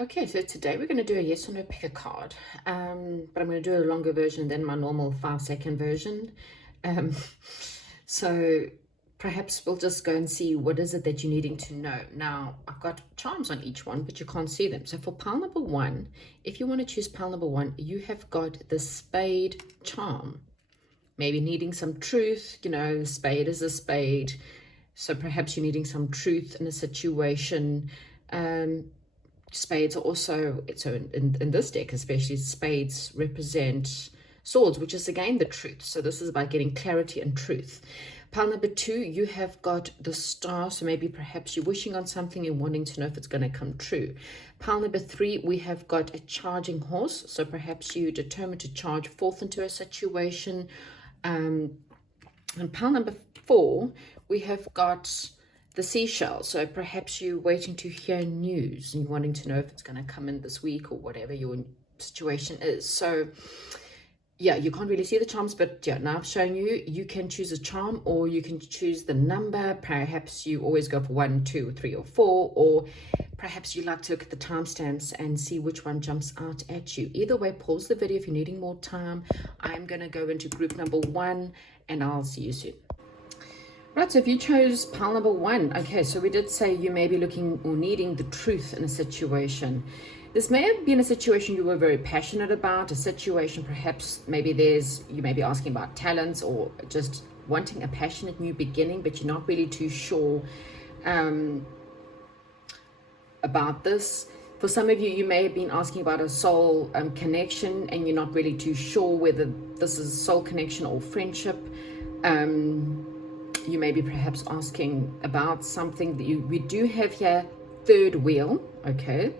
Okay, so today we're going to do a yes or no pick a card, but I'm going to do a longer version than my normal 5-second version. Um, so perhaps we'll just go and see what is it that you're needing to know. Now, I've got charms on each one, but you can't see them. So for pile number one, if you want to choose pile number one, you have got the spade charm. Maybe needing some truth, the spade is a spade. So perhaps you're needing some truth in a situation. Spades are also, so in this deck especially, spades represent swords, which is again the truth. So this is about getting clarity and truth. Pile number two, you have got the star. So maybe perhaps you're wishing on something and wanting to know if it's going to come true. Pile number three, we have got a charging horse. So perhaps you're determined to charge forth into a situation. And pile number four, we have got the seashell. So perhaps you're waiting to hear news and you're wanting to know if it's going to come in this week or whatever your situation is. So yeah, you can't really see the charms, but yeah, now I've shown you, you can choose a charm or you can choose the number. Perhaps you always go for 1, 2, 3, or 4, or perhaps you like to look at the timestamps and see which one jumps out at you. Either way, pause the video if you're needing more time. I'm going to go into group number one and I'll see you soon. Right, so if you chose pile number one, okay, so we did say you may be looking or needing the truth in a situation. This may have been a situation you were very passionate about, a situation perhaps maybe you may be asking about talents or just wanting a passionate new beginning, but you're not really too sure about this. For some of you, you may have been asking about a soul connection and you're not really too sure whether this is soul connection or friendship. You may be perhaps asking about something that we do have here, third wheel, okay?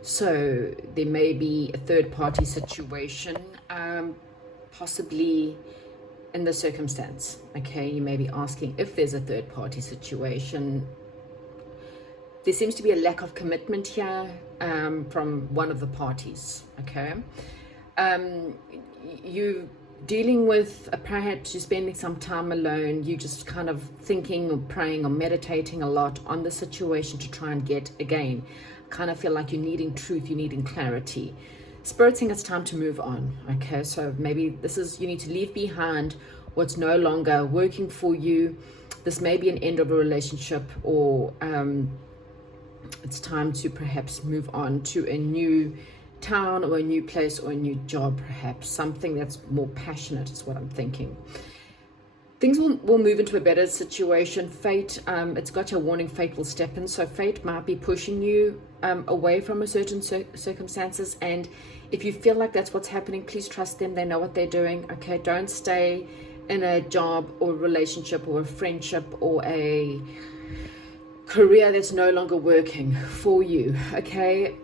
So there may be a third party situation, possibly in the circumstance, okay? You may be asking if there's a third party situation. There seems to be a lack of commitment here from one of the parties, okay? You dealing with perhaps you're spending some time alone, you just kind of thinking or praying or meditating a lot on the situation to try and get, again, kind of feel like you're needing truth, you're needing clarity. Spirit saying it's time to move on, okay? So maybe this is, you need to leave behind what's no longer working for you. This may be an end of a relationship, or it's time to perhaps move on to a new town or a new place or a new job, perhaps something that's more passionate is what I'm thinking. Things will move into a better situation. Fate, it's got your warning, fate will step in. So fate might be pushing you away from a certain circumstances, and if you feel like that's what's happening, please trust them. They know what they're doing, okay? Don't stay in a job or relationship or a friendship or a career that's no longer working for you, okay?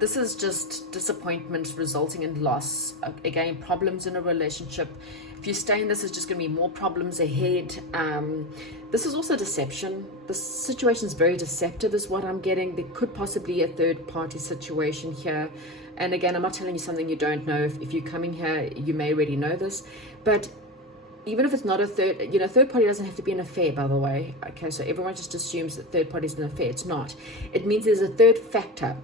This is just disappointment resulting in loss. Again, problems in a relationship. If you stay in this, it's just going to be more problems ahead. This is also deception. The situation is very deceptive is what I'm getting. There could possibly be a third party situation here. And again, I'm not telling you something you don't know. If you're coming here, you may already know this. But even if it's not a third party doesn't have to be an affair, by the way. Okay, so everyone just assumes that third party is an affair. It's not. It means there's a third factor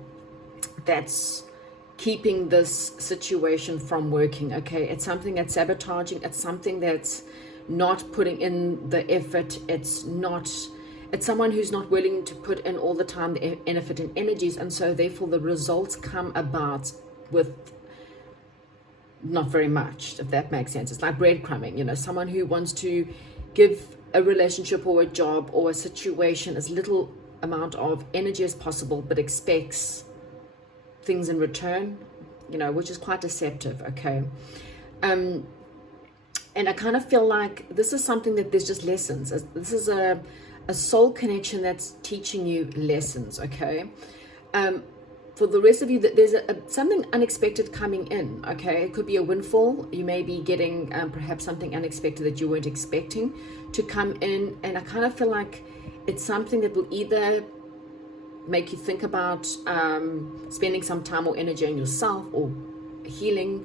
that's keeping this situation from working, okay? It's something that's sabotaging. It's something that's not putting in the effort. It's someone who's not willing to put in all the time, the effort and energies, and so therefore the results come about with not very much, if that makes sense. It's like breadcrumbing, someone who wants to give a relationship or a job or a situation as little amount of energy as possible, but expects things in return, which is quite deceptive, okay? And I kind of feel like this is something that there's just lessons. This is a soul connection that's teaching you lessons, okay? For the rest of you, there's something unexpected coming in, okay? It could be a windfall. You may be getting perhaps something unexpected that you weren't expecting to come in, and I kind of feel like it's something that will either make you think about spending some time or energy on yourself or healing,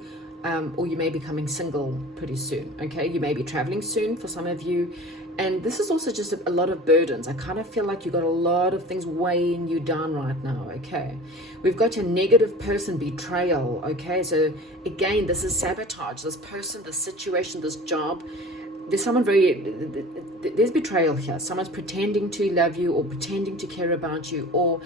or you may be becoming single pretty soon. Okay, you may be traveling soon for some of you. And this is also just a lot of burdens. I kind of feel like you got a lot of things weighing you down right now, okay? We've got your negative person betrayal, okay? So again, this is sabotage. This person, this situation, this job. There's there's betrayal here. Someone's pretending to love you or pretending to care about you, or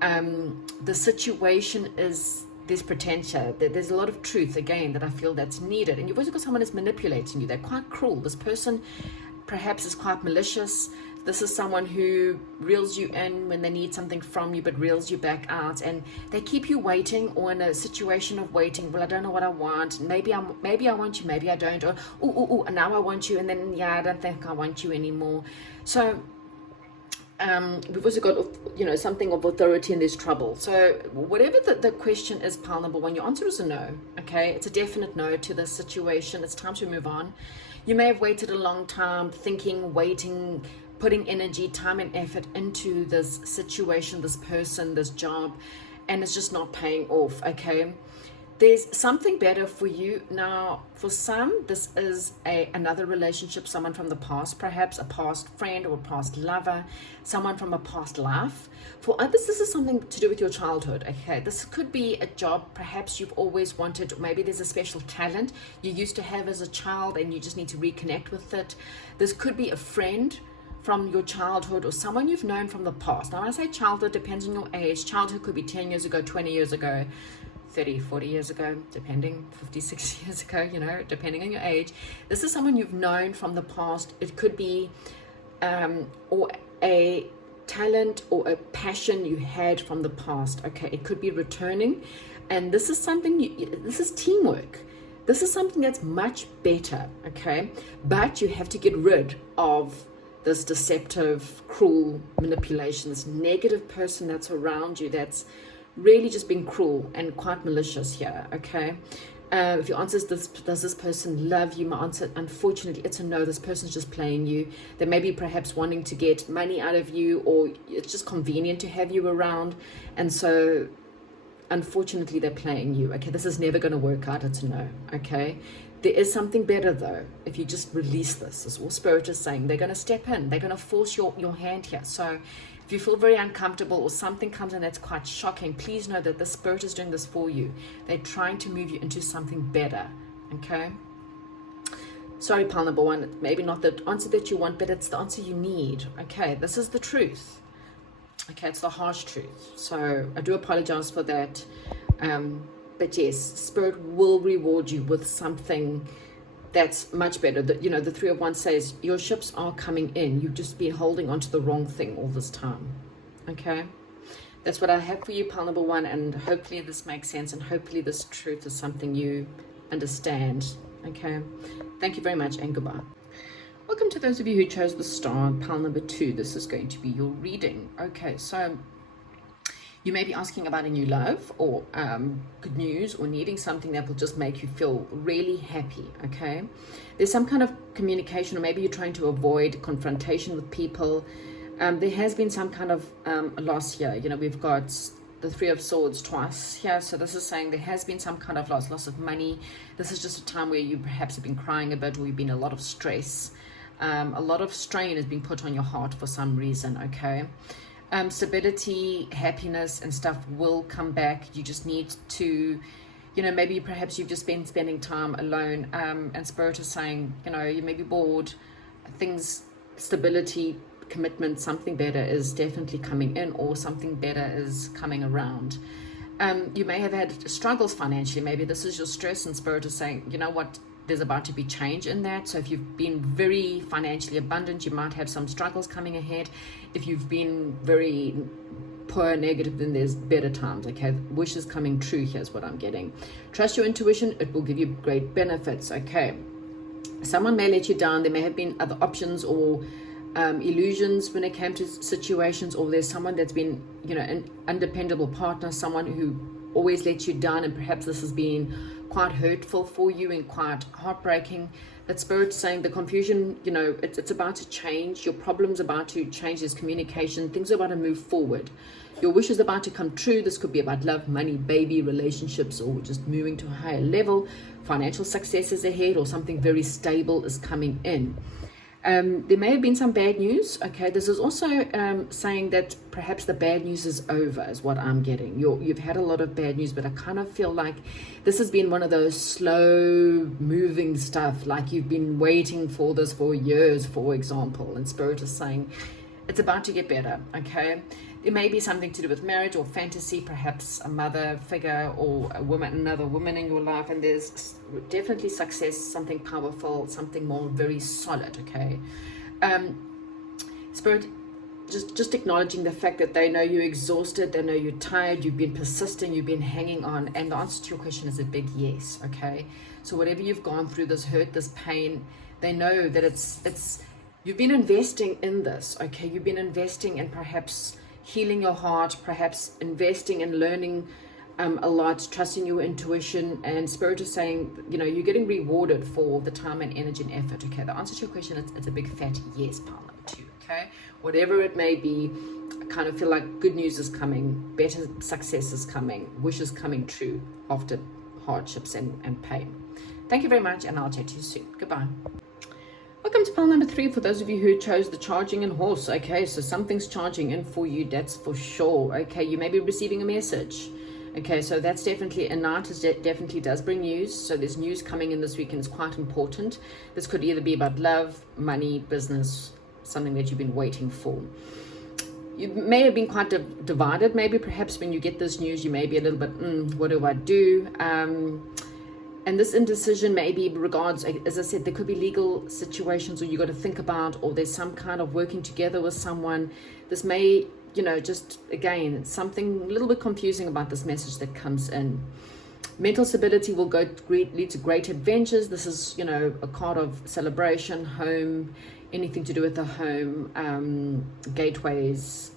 the situation is, there's potential. There's a lot of truth, again, that I feel that's needed. And you've also got someone that's manipulating you. They're quite cruel. This person perhaps is quite malicious. This is someone who reels you in when they need something from you, but reels you back out, and they keep you waiting, or in a situation of waiting. Well, I don't know what I want. Maybe I want you, maybe I don't. Or and now I want you, and then I don't think I want you anymore. So we've also got, something of authority, and there's trouble. So whatever the question is, pile number one, your answer is a no. Okay, it's a definite no to this situation. It's time to move on. You may have waited a long time, thinking, waiting, putting energy, time and effort into this situation, this person, this job, and it's just not paying off. Okay, there's something better for you now. For some, this is another relationship, someone from the past, perhaps a past friend or a past lover, someone from a past life. For others, this is something to do with your childhood. Okay, this could be a job perhaps you've always wanted, or maybe there's a special talent you used to have as a child and you just need to reconnect with it. This could be a friend from your childhood, or someone you've known from the past. Now, when I say childhood, depends on your age. Childhood could be 10 years ago, 20 years ago, 30, 40 years ago, depending, 50, 60 years ago, depending on your age. This is someone you've known from the past. It could be or a talent or a passion you had from the past. Okay, it could be returning, and this is something this is teamwork. This is something that's much better. Okay, but you have to get rid of this deceptive, cruel manipulation, this negative person that's around you that's really just being cruel and quite malicious here. Okay, if your answer is does this person love you? My answer, unfortunately, it's a no. This person's just playing you. They may be perhaps wanting to get money out of you, or it's just convenient to have you around, and so unfortunately they're playing you. Okay, this is never going to work out. It's a no. Okay, there is something better though. If you just release this all Spirit is saying, they're going to step in, they're going to force your hand here. So if you feel very uncomfortable or something comes in that's quite shocking, please know that the Spirit is doing this for you. They're trying to move you into something better. Okay, sorry, pile number one, maybe not the answer that you want, but it's the answer you need. Okay, this is the truth. Okay, it's the harsh truth. So I do apologize for that. But yes, Spirit will reward you with something that's much better. The Three of Wands says your ships are coming in. You've just been holding on to the wrong thing all this time. Okay, that's what I have for you, pile number one, and hopefully this makes sense, and hopefully this truth is something you understand. Okay, thank you very much, and goodbye. Welcome to those of you who chose the star, pile number two. This is going to be your reading. Okay, so you may be asking about a new love, or good news, or needing something that will just make you feel really happy. Okay, there's some kind of communication, or maybe you're trying to avoid confrontation with people. There has been some kind of loss here. We've got the Three of Swords twice here, so this is saying there has been some kind of loss of money. This is just a time where you perhaps have been crying a bit, or you've been a lot of stress. A lot of strain has been put on your heart for some reason. Okay, stability, happiness and stuff will come back. You just need to, maybe perhaps you've just been spending time alone, and Spirit is saying, you may be bored. Things, stability, commitment, something better is definitely coming in, or something better is coming around. You may have had struggles financially. Maybe this is your stress, and Spirit is saying, you know what, there's about to be change in that. So if you've been very financially abundant, you might have some struggles coming ahead. If you've been very poor, negative, then there's better times. Okay, wishes coming true, here's what I'm getting. Trust your intuition, it will give you great benefits. Okay, someone may let you down. There may have been other options or illusions when it came to situations, or there's someone that's been, an undependable partner, someone who always let you down, and perhaps this has been quite hurtful for you and quite heartbreaking. That Spirit's saying the confusion, it's about to change. Your problem's about to change. There's communication. Things are about to move forward. Your wish is about to come true. This could be about love, money, baby, relationships, or just moving to a higher level. Financial success is ahead, or something very stable is coming in. There may have been some bad news. Okay, this is also saying that perhaps the bad news is over, is what I'm getting. You've had a lot of bad news, but I kind of feel like this has been one of those slow moving stuff, like you've been waiting for this for years, for example, and Spirit is saying it's about to get better. Okay, there may be something to do with marriage or fantasy, perhaps a mother figure or another woman in your life, and there's definitely success, something powerful, something more very solid. Okay, Spirit just acknowledging the fact that they know you're exhausted, they know you're tired, you've been persistent, you've been hanging on, and the answer to your question is a big yes. Okay, so whatever you've gone through, this hurt, this pain, they know that it's you've been investing in this. Okay, you've been investing in perhaps healing your heart, perhaps investing in learning a lot, trusting your intuition, and Spirit is saying, you're getting rewarded for the time and energy and effort. Okay, the answer to your question is it's a big fat yes, pile number 2. Okay, whatever it may be, I kind of feel like good news is coming, better success is coming, wishes coming true after hardships and pain. Thank you very much, and I'll chat to you soon. Goodbye. Welcome to pile number 3 for those of you who chose the charging in horse. Okay, so something's charging in for you, that's for sure. Okay, you may be receiving a message. Okay, so that's definitely a night. It definitely does bring news. So there's news coming in this week, and it's quite important. This could either be about love, money, business, something that you've been waiting for. You may have been quite divided. Maybe perhaps when you get this news, you may be a little bit, what do I do? And this indecision maybe regards, as I said, there could be legal situations or you got to think about, or there's some kind of working together with someone. This may, just again, something a little bit confusing about this message that comes in. Mental stability will lead to great adventures. This is, a card of celebration, home, anything to do with the home, gateways.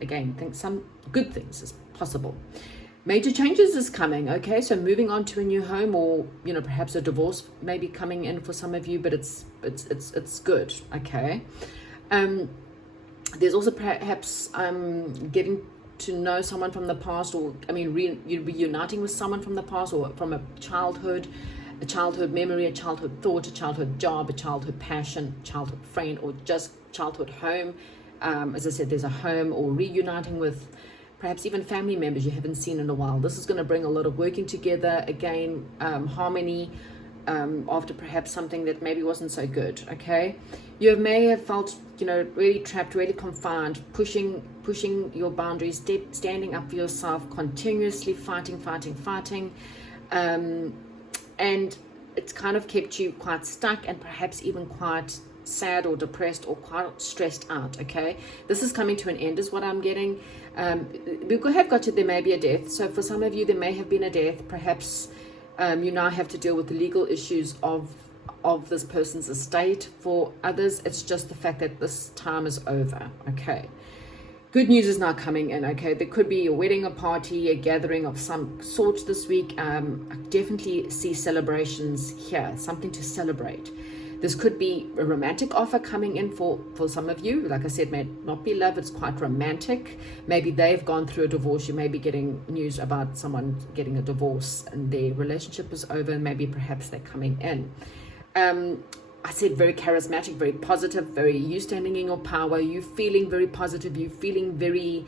Again, think some good things is possible. Major changes is coming. Okay, so moving on to a new home, or perhaps a divorce may be coming in for some of you, but it's good. Okay, there's also perhaps getting to know someone from the past, or reuniting with someone from the past, or from a childhood memory, a childhood thought, a childhood job, a childhood passion, childhood friend, or just childhood home. As I said, there's a home, or reuniting with perhaps even family members you haven't seen in a while. This is going to bring a lot of working together, again, harmony, after perhaps something that maybe wasn't so good. Okay, you may have felt really trapped, really confined, pushing your boundaries, standing up for yourself, continuously fighting, and it's kind of kept you quite stuck, and perhaps even quite sad or depressed or quite stressed out. Okay, this is coming to an end is what I'm getting. We have got to, there may be a death. So for some of you, there may have been a death. Perhaps you now have to deal with the legal issues of this person's estate. For others, it's just the fact that this time is over. Okay, good news is now coming in. Okay, there could be a wedding, a party, a gathering of some sort this week. I definitely see celebrations here, something to celebrate. This could be a romantic offer coming in for some of you. Like I said, may not be love, it's quite romantic. Maybe they've gone through a divorce. You may be getting news about someone getting a divorce and their relationship is over, and maybe perhaps they're coming in. I said very charismatic, very positive, very you standing in your power, you feeling very positive, you feeling very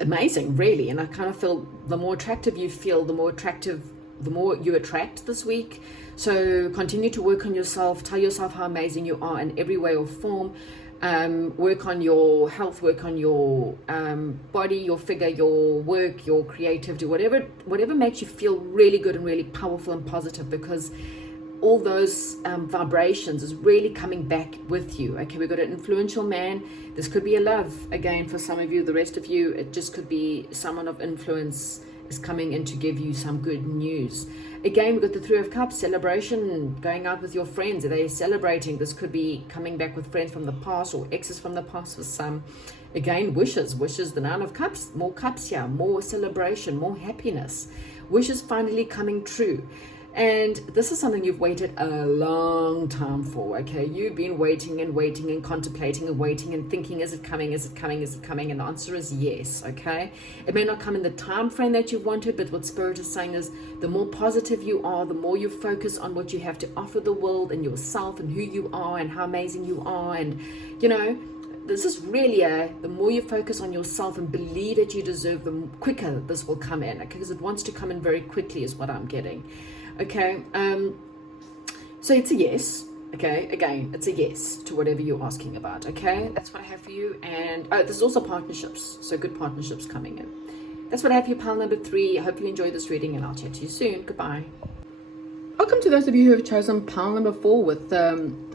amazing, really. And I kind of feel the more attractive you feel, the more you attract this week. So continue to work on yourself, tell yourself how amazing you are in every way or form. Work on your health, work on your body, your figure, your work, your creativity, whatever makes you feel really good and really powerful and positive, because all those vibrations is really coming back with you. Okay, we've got an influential man. This could be a love again for some of you. The rest of you, it just could be someone of influence is coming in to give you some good news. Again, we've got the Three of Cups, celebration, going out with your friends. Are they celebrating? This could be coming back with friends from the past or exes from the past for some. Again, wishes, the Nine of Cups, more cups here, more celebration, more happiness. Wishes finally coming true. And this is something you've waited a long time for, okay? You've been waiting and contemplating and waiting and thinking, is it coming, is it coming, is it coming? And the answer is yes, okay? It may not come in the time frame that you wanted, but what Spirit is saying is the more positive you are, the more you focus on what you have to offer the world and yourself and who you are and how amazing you are. And, you know, this is really the more you focus on yourself and believe that you deserve, the quicker this will come in, okay? Because it wants to come in very quickly is what I'm getting. Okay, so it's a yes, okay, again, it's a yes to whatever you're asking about, okay? That's what I have for you. And there's also partnerships, so good partnerships coming in. That's what I have for you, pile number 3. I hope you enjoyed this reading, and I'll chat to you soon. Goodbye. Welcome to those of you who have chosen pile number 4 with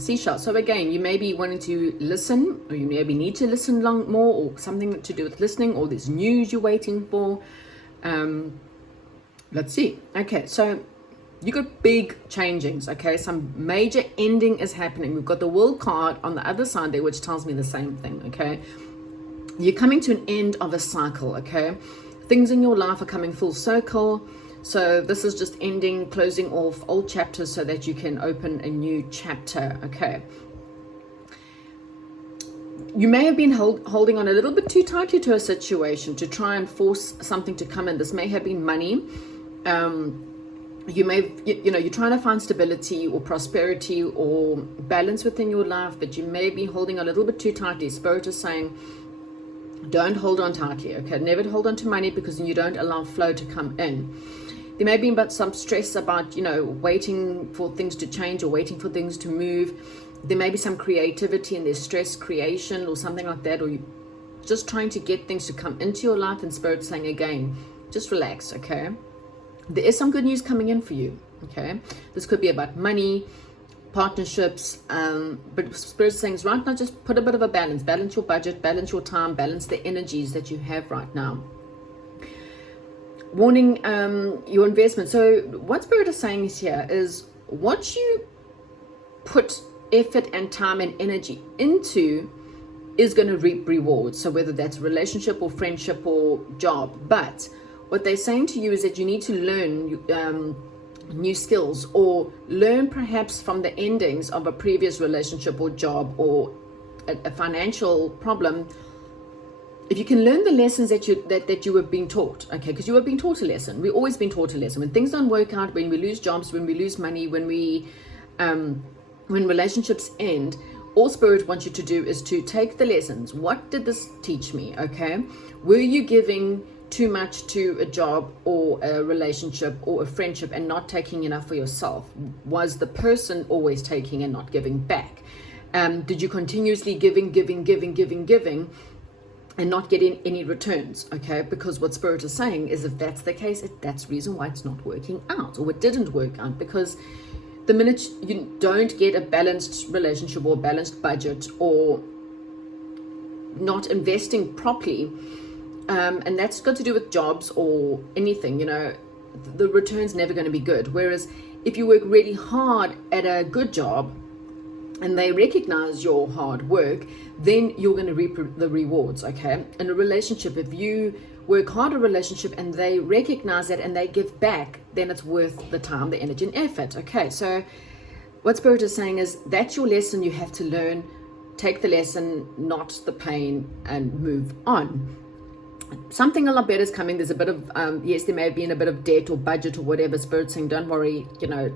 seashell. So again, you may be wanting to listen, or you maybe need to listen more, or something to do with listening, or there's news you're waiting for. Let's see. Okay, so you got big changings, okay? Some major ending is happening. We've got the World card on the other side there, which tells me the same thing, okay? You're coming to an end of a cycle, okay? Things in your life are coming full circle. So this is just ending, closing off old chapters so that you can open a new chapter, okay? You may have been holding on a little bit too tightly to a situation to try and force something to come in. This may have been money. You may, you're trying to find stability or prosperity or balance within your life, but you may be holding a little bit too tightly. Spirit is saying, don't hold on tightly, okay? Never hold on to money, because then you don't allow flow to come in. There may be some stress about, waiting for things to change or waiting for things to move. There may be some creativity and there's stress creation or something like that, or you just trying to get things to come into your life, and Spirit saying again, just relax, okay? There is some good news coming in for you, okay? This could be about money, partnerships, but Spirit's saying right now, just put a bit of a balance your budget, balance your time, balance the energies that you have right now. Warning, your investment. So what Spirit is saying here is what you put effort and time and energy into is going to reap rewards. So whether that's relationship or friendship or job, but what they're saying to you is that you need to learn new skills, or learn perhaps from the endings of a previous relationship or job or a financial problem. If you can learn the lessons that you were being taught, okay, because you were being taught a lesson. We've always been taught a lesson. When things don't work out, when we lose jobs, when we lose money, when relationships end, all Spirit wants you to do is to take the lessons. What did this teach me, okay? Were you giving too much to a job or a relationship or a friendship and not taking enough for yourself? Was the person always taking and not giving back? Did you continuously giving and not getting any returns? Okay, because what Spirit is saying is, if that's the case, that's the reason why it's not working out, or it didn't work out, because the minute you don't get a balanced relationship or a balanced budget, or not investing properly, and that's got to do with jobs or anything, the return's never going to be good. Whereas if you work really hard at a good job and they recognize your hard work, then you're going to reap the rewards, okay? In a relationship, if you work hard in a relationship and they recognize that and they give back, then it's worth the time, the energy and effort, okay? So what Spirit is saying is that's your lesson you have to learn. Take the lesson, not the pain, and move on. Something a lot better is coming. There's a bit of, yes, there may have been a bit of debt or budget or whatever. Spirit saying, don't worry, there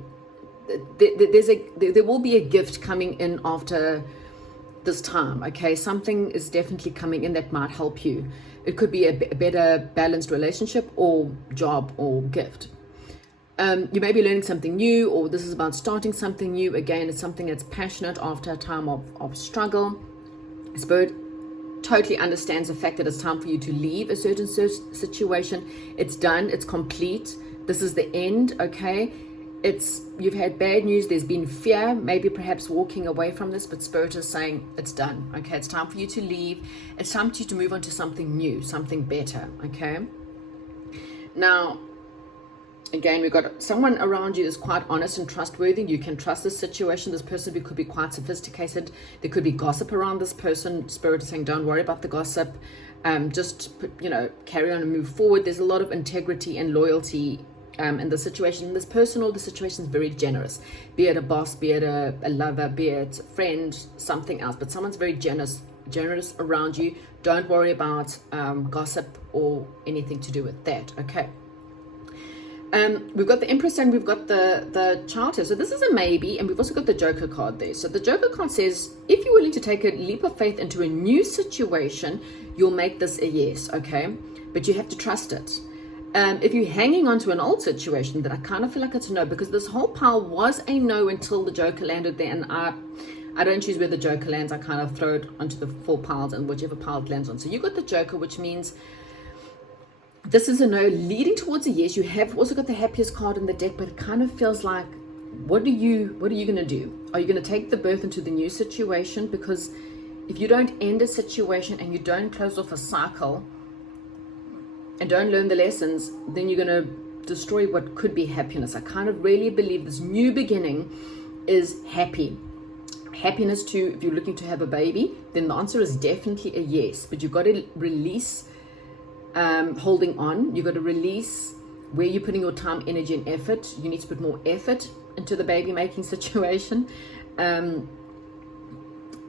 will be a gift coming in after this time, okay? Something is definitely coming in that might help you. It could be a better balanced relationship or job or gift. You may be learning something new, or this is about starting something new. Again, it's something that's passionate after a time of struggle. Spirit totally understands the fact that it's time for you to leave a certain situation. It's done, it's complete. This is the end, okay? You've had bad news, there's been fear, maybe perhaps walking away from this, but Spirit is saying it's done, okay? It's time for you to leave. It's time for you to move on to something new, something better, okay? Now, again, we've got someone around you that's quite honest and trustworthy. You can trust this situation. This person could be quite sophisticated. There could be gossip around this person. Spirit is saying, don't worry about the gossip. Just, carry on and move forward. There's a lot of integrity and loyalty in the situation. This person or the situation is very generous. Be it a boss, be it a lover, be it a friend, something else. But someone's very generous around you. Don't worry about gossip or anything to do with that. Okay. We've got the Empress and we've got the Charter. So this is a maybe, and we've also got the Joker card there. So the Joker card says, if you're willing to take a leap of faith into a new situation, you'll make this a yes, okay? But you have to trust it. If you're hanging on to an old situation, then I kind of feel like it's a no, because this whole pile was a no until the Joker landed there, and I don't choose where the Joker lands. I kind of throw it onto the 4 piles and whichever pile it lands on. So you got the Joker, which means this is a no leading towards a yes. You have also got the Happiest card in the deck, but it kind of feels like, what are you going to do? Are you going to take the birth into the new situation? Because if you don't end a situation and you don't close off a cycle and don't learn the lessons, then you're going to destroy what could be happiness. I kind of really believe this new beginning is happy. Happiness too, if you're looking to have a baby, then the answer is definitely a yes. But you've got to release holding on. You've got to release where you're putting your time, energy, and effort. You need to put more effort into the baby making situation. You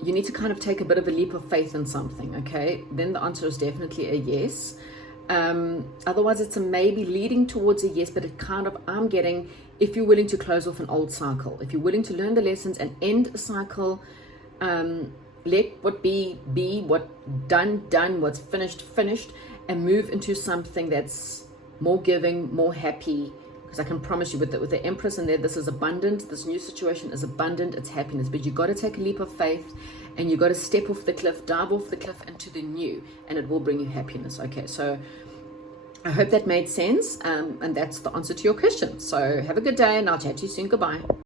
need to kind of take a bit of a leap of faith in something, okay? Then the answer is definitely a yes. Otherwise, it's a maybe leading towards a yes, but it kind of, I'm getting, if you're willing to close off an old cycle, if you're willing to learn the lessons and end a cycle, let what be, what done, what's finished, and move into something that's more giving, more happy. Because I can promise you with the Empress in there, this is abundant. This new situation is abundant. It's happiness. But you got to take a leap of faith, and you got to step off the cliff, dive off the cliff into the new, and it will bring you happiness. Okay, so I hope that made sense. And that's the answer to your question. So have a good day, and I'll chat to you soon. Goodbye.